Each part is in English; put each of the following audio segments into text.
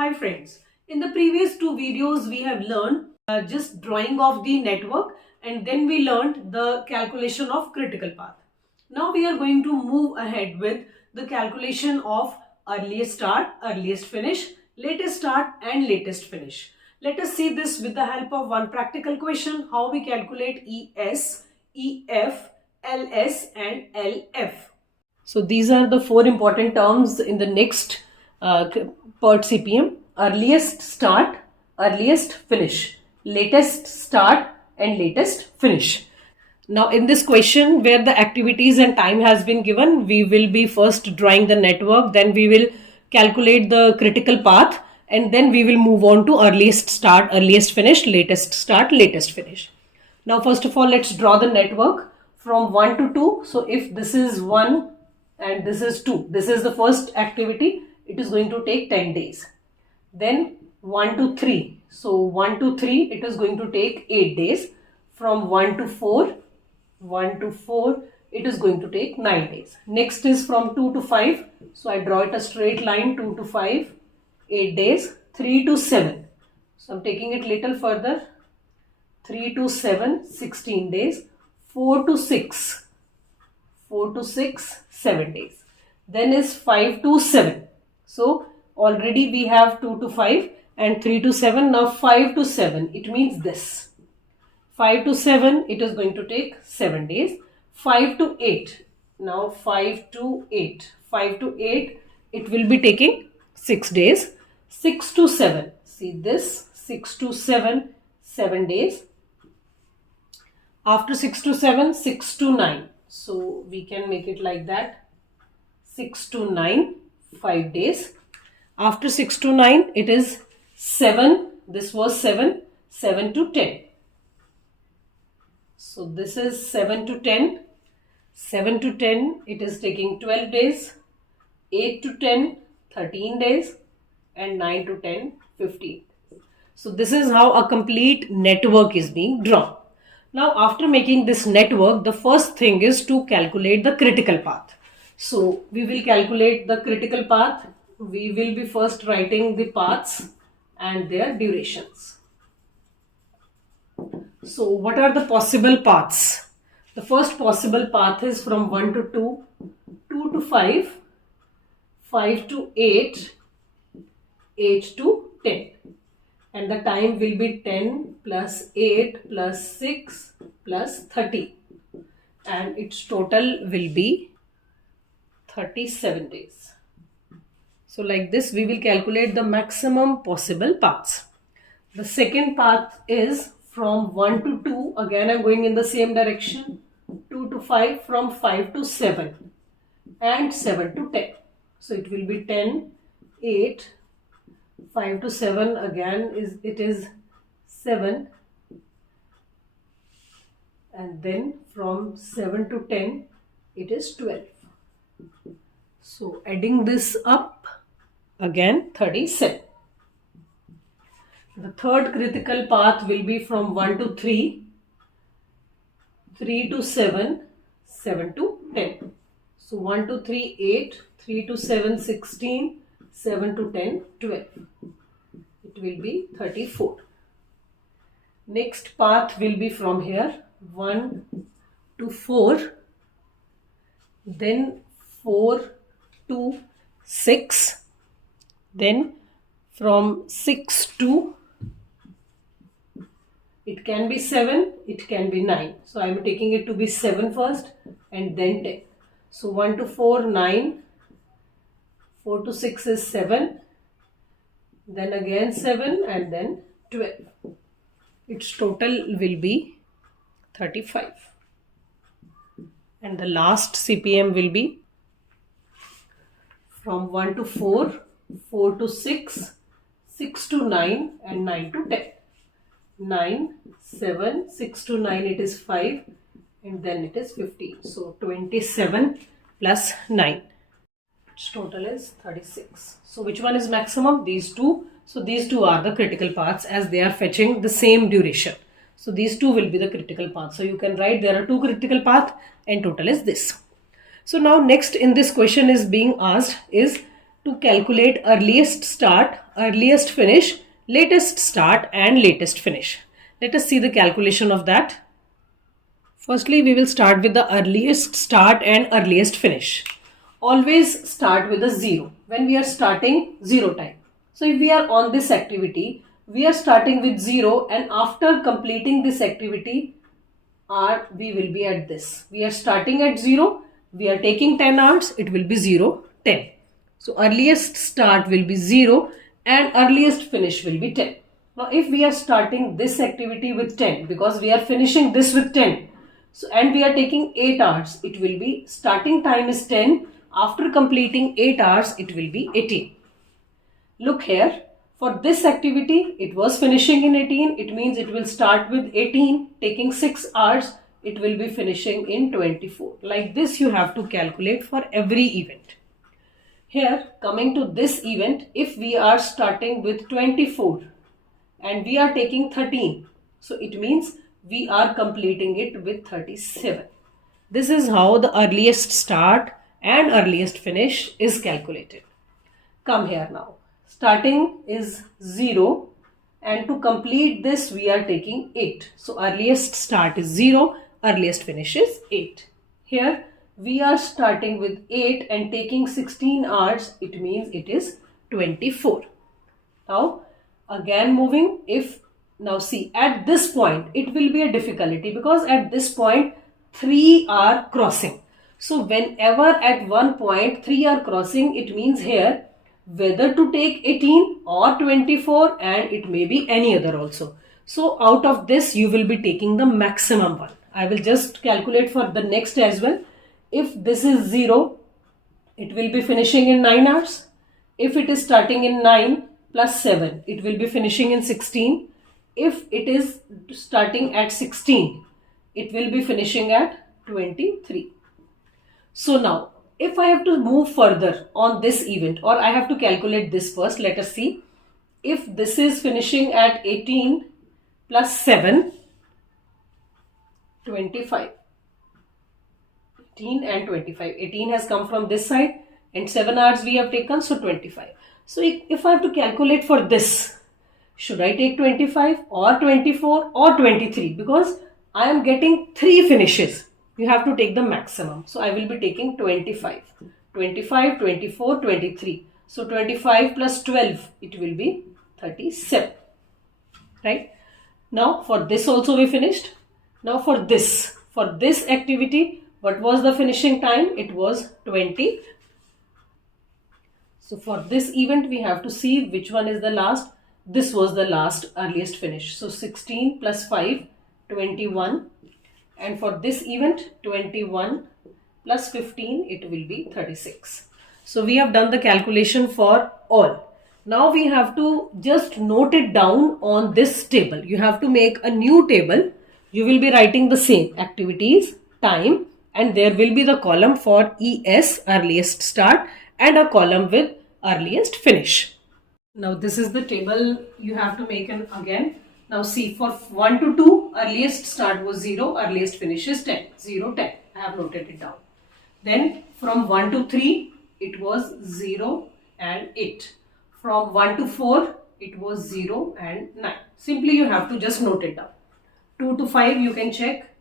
Hi friends, in the previous two videos we have learned just drawing of the network, and then we learned the calculation of critical path. Now we are going to move ahead with the calculation of earliest start, earliest finish, latest start and latest finish. Let us see this with the help of one practical question, how we calculate ES, EF, LS and LF. So these are the four important terms in the next PERT CPM: earliest start, earliest finish, latest start and latest finish. Now in this question where the activities and time has been given, we will be first drawing the network, then we will calculate the critical path, and then we will move on to earliest start, earliest finish, latest start, latest finish. Now first of all, let's draw the network from 1 to 2. So if this is 1 and this is 2, this is the first activity, it is going to take 10 days. Then 1 to 3, so 1 to 3 it is going to take 8 days. From 1 to 4, 1 to 4 it is going to take 9 days. Next is from 2 to 5, so I draw it a straight line, 2 to 5, 8 days. 3 to 7, so I'm taking it little further, 3 to 7, 16 days. 4 to 6, 4 to 6, 7 days. Then is 5 to 7. So already we have 2 to 5 and 3 to 7. Now 5 to 7, it means this. 5 to 7, it is going to take 7 days. 5 to 8, now 5 to 8. 5 to 8, it will be taking 6 days. 6 to 7, see this, 6 to 7, 7 days. After 6 to 7, 6 to 9. So we can make it like that. 6 to 9, 5 days. After 6 to 9, it is 7. This was 7. 7 to 10. So this is 7 to 10. 7 to 10, it is taking 12 days. 8 to 10, 13 days. And 9 to 10, 15. So this is how a complete network is being drawn. Now after making this network, the first thing is to calculate the critical path. So we will calculate the critical path. We will be first writing the paths and their durations. So what are the possible paths? The first possible path is from 1 to 2, 2 to 5, 5 to 8, 8 to 10. And the time will be 10 plus 8 plus 6 plus 30. And its total will be 37 days. So like this we will calculate the maximum possible paths. The second path is from 1 to 2. Again I am going in the same direction. 2 to 5, from 5 to 7 and 7 to 10. So it will be 10, 8, 5 to 7 again it is 7, and then from 7 to 10 it is 12. So adding this up, again 37. The third critical path will be from 1 to 3, 3 to 7, 7 to 10. So 1 to 3, 8, 3 to 7, 16, 7 to 10, 12. It will be 34. Next path will be from here 1 to 4, then 4 to 6, then from 6 to, it can be 7, it can be 9. So I am taking it to be 7 first and then 10. So 1 to 4, 9. 4 to 6 is 7, then again 7 and then 12. Its total will be 35. And the last CPM will be from 1 to 4, 4 to 6, 6 to 9 and 9 to 10. 9, 7, 6 to 9 it is 5 and then it is 15. So 27 plus 9. Total is 36. So which one is maximum? These two. So these two are the critical paths as they are fetching the same duration. So these two will be the critical paths. So you can write there are two critical paths and total is this. So now next in this question is being asked is to calculate earliest start, earliest finish, latest start and latest finish. Let us see the calculation of that. Firstly, we will start with the earliest start and earliest finish. Always start with a 0 when we are starting 0 time. So if we are on this activity, we are starting with 0 and after completing this activity, we will be at this. We are starting at 0, we are taking 10 hours, it will be 0, 10. So earliest start will be 0 and earliest finish will be 10. Now if we are starting this activity with 10 because we are finishing this with 10, so and we are taking 8 hours, it will be starting time is 10, after completing 8 hours it will be 18. Look here, for this activity it was finishing in 18, it means it will start with 18, taking 6 hours, it will be finishing in 24. Like this you have to calculate for every event. Here coming to this event, if we are starting with 24 and we are taking 13, so it means we are completing it with 37. This is how the earliest start and earliest finish is calculated. Come here now. Starting is 0 and to complete this we are taking 8. So earliest start is 0, earliest finish is 8. Here we are starting with 8 and taking 16 hours, it means it is 24. Now again moving, now see at this point it will be a difficulty because at this point 3 are crossing. So whenever at one point 3 are crossing, it means here whether to take 18 or 24 and it may be any other also. So out of this you will be taking the maximum one. I will just calculate for the next as well. If this is 0, it will be finishing in 9 hours. If it is starting in 9 plus 7, it will be finishing in 16. If it is starting at 16, it will be finishing at 23. So now, if I have to move further on this event or I have to calculate this first, let us see. If this is finishing at 18 plus 7, 25. 18 and 25. 18 has come from this side and 7 hours we have taken, so 25. So if I have to calculate for this, should I take 25 or 24 or 23? Because I am getting 3 finishes. You have to take the maximum. So I will be taking 25. 25, 24, 23. So 25 plus 12, it will be 37. Right? Now for this also we finished. Now for this activity, what was the finishing time? It was 20. So for this event, we have to see which one is the last. This was the last earliest finish. So 16 plus 5, 21. And for this event, 21 plus 15, it will be 36. So we have done the calculation for all. Now we have to just note it down on this table. You have to make a new table. You will be writing the same activities, time, and there will be the column for ES, earliest start, and a column with earliest finish. Now this is the table you have to make again. Now see, for 1 to 2, earliest start was 0, earliest finish is 10. 0, 10. I have noted it down. Then from 1 to 3, it was 0 and 8. From 1 to 4, it was 0 and 9. Simply you have to just note it down. 2 to 5, you can check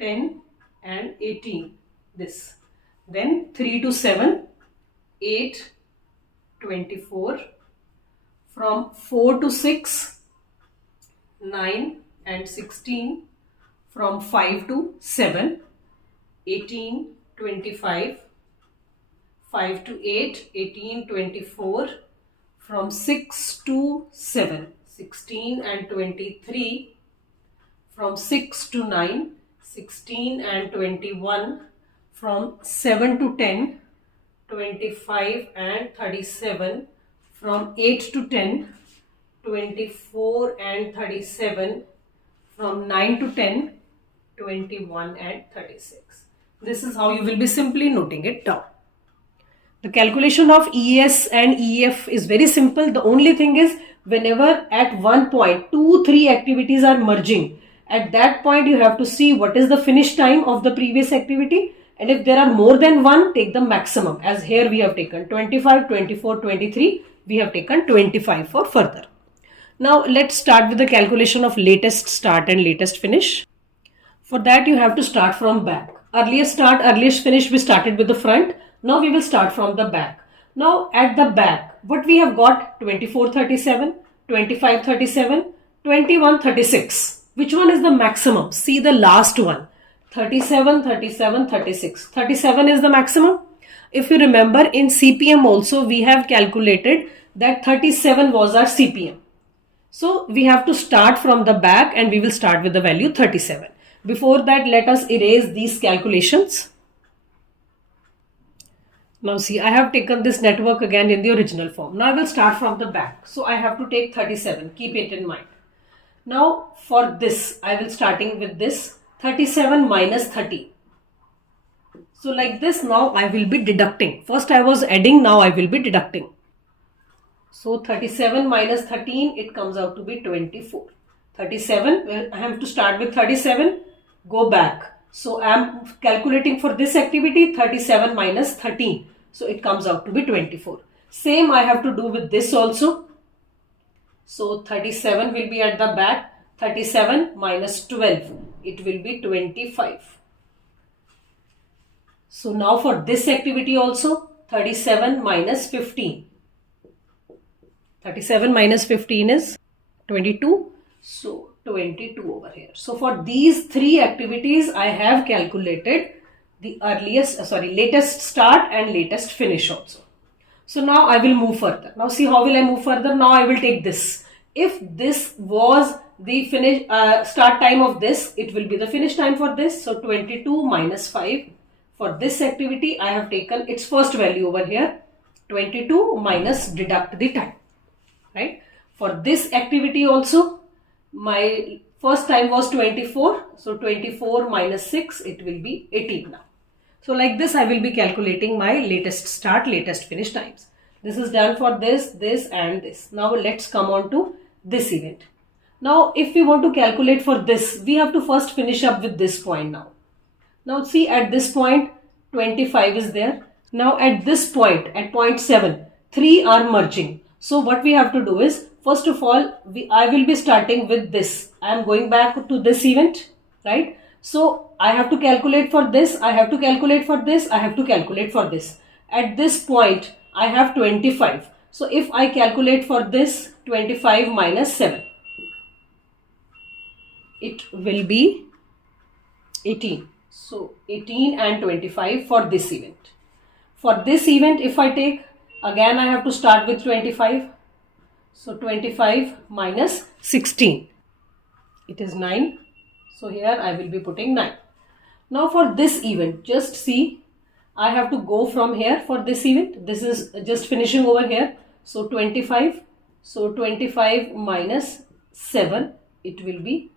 10 and 18. This. Then 3 to 7, 8, 24. From 4 to 6, 9 and 16. From 5 to 7, 18, 25. 5 to 8, 18, 24. From 6 to 7, 16 and 23. From 6 to 9, 16 and 21. From 7 to 10, 25 and 37. From 8 to 10, 24 and 37. From 9 to 10, 21 and 36. This is how you will be simply noting it down. The calculation of ES and EF is very simple. The only thing is, whenever at one point 2-3 activities are merging, at that point you have to see what is the finish time of the previous activity, and if there are more than one, take the maximum. As here we have taken 25, 24, 23. we have taken 25 for further. Now let's start with the calculation of latest start and latest finish. For that you have to start from back. Earliest start, earliest finish, we started with the front. Now we will start from the back. Now at the back, what we have got? 2437, 2537, 2136. Which one is the maximum? See the last one. 37, 37, 36. 37 is the maximum. If you remember, in CPM also we have calculated that 37 was our CPM. So we have to start from the back and we will start with the value 37. Before that, let us erase these calculations. Now see, I have taken this network again in the original form. Now I will start from the back. So I have to take 37. Keep it in mind. Now for this, I will starting with this 37 minus 30. So like this, now I will be deducting. First I was adding, now I will be deducting. So 37 minus 13, it comes out to be 24. 37, I have to start with 37, go back. So I am calculating for this activity 37 minus 13. So it comes out to be 24. Same I have to do with this also. So 37 will be at the back. 37 minus 12, it will be 25. So now for this activity also, 37 minus 15. 37 minus 15 is 22. So 22 over here. So for these three activities, I have calculated the latest start and latest finish also. So now I will move further. Now see, how will I move further? Now I will take this. If this was the finish start time of this, it will be the finish time for this. So 22 minus 5. For this activity, I have taken its first value over here. 22 minus deduct the time. Right? For this activity also, my first time was 24. So 24 minus 6, it will be 18 now. So like this, I will be calculating my latest start, latest finish times. This is done for this, this and this. Now let's come on to this event. Now if we want to calculate for this, we have to first finish up with this point now. Now see, at this point 25 is there. Now at this point, at point 7, 3 are merging. So what we have to do is, first of all, I will be starting with this. I am going back to this event, right? So I have to calculate for this, I have to calculate for this, I have to calculate for this. At this point, I have 25. So if I calculate for this, 25 minus 7, it will be 18. So 18 and 25 for this event. For this event, if I take, again I have to start with 25. So 25 minus 16. It is 9. So here I will be putting 9. Now for this event, just see, I have to go from here for this event. This is just finishing over here. So 25. So 25 minus 7, it will be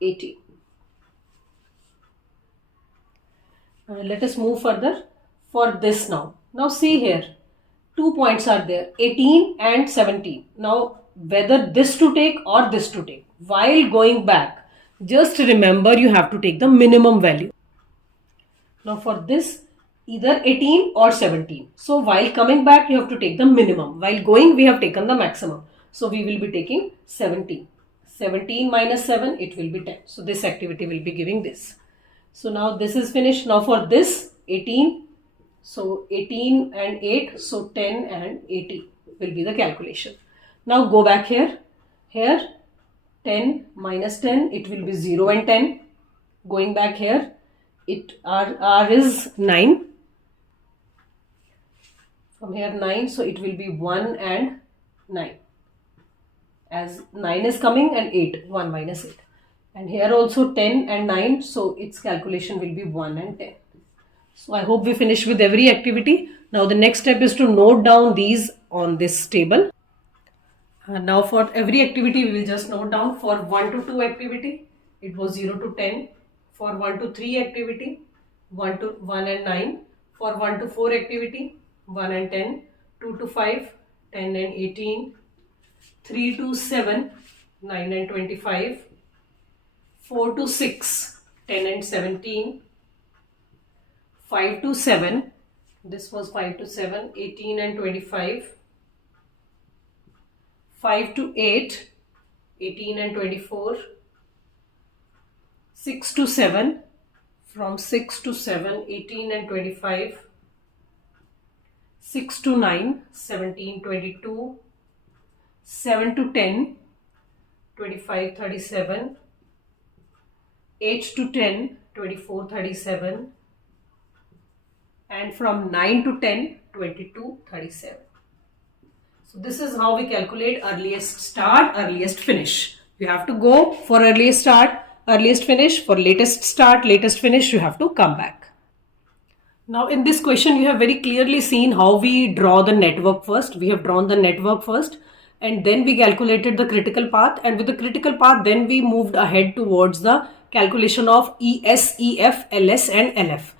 18. Let us move further for this now. Now see here, 2 points are there, 18 and 17. Now whether this to take or this to take, while going back, just remember you have to take the minimum value. Now for this, either 18 or 17. So while coming back, you have to take the minimum. While going, we have taken the maximum. So we will be taking 17. 17 minus 7, it will be 10. So this activity will be giving this. So now this is finished. Now for this, 18. So 18 and 8. So 10 and 80 will be the calculation. Now go back here. Here, 10 minus 10, it will be 0 and 10. Going back here, R is 9. From here 9, so it will be 1 and 9. As 9 is coming and 8, 1 minus 8. And here also 10 and 9, so its calculation will be 1 and 10. So I hope we finish with every activity. Now the next step is to note down these on this table. Now for every activity, we will just note down. For 1 to 2 activity, it was 0 to 10. For 1 to 3 activity, 1 to 1 and 9. For 1 to 4 activity, 1 and 10. 2 to 5, 10 and 18. 3 to 7, 9 and 25. 4 to 6, 10 and 17. 5 to 7, this was 5 to 7, 18 and 25. 5 to 8, 18 and 24, 6 to 7, from 6 to 7, 18 and 25, 6 to 9, 17, 22, 7 to 10, 25, 37, 8 to 10, 24, 37, and from 9 to 10, 22, 37. So this is how we calculate earliest start, earliest finish. You have to go for earliest start, earliest finish. For latest start, latest finish, you have to come back. Now in this question, you have very clearly seen how we draw the network first. We have drawn the network first, and then we calculated the critical path, and with the critical path then we moved ahead towards the calculation of ES, EF, LS and LF.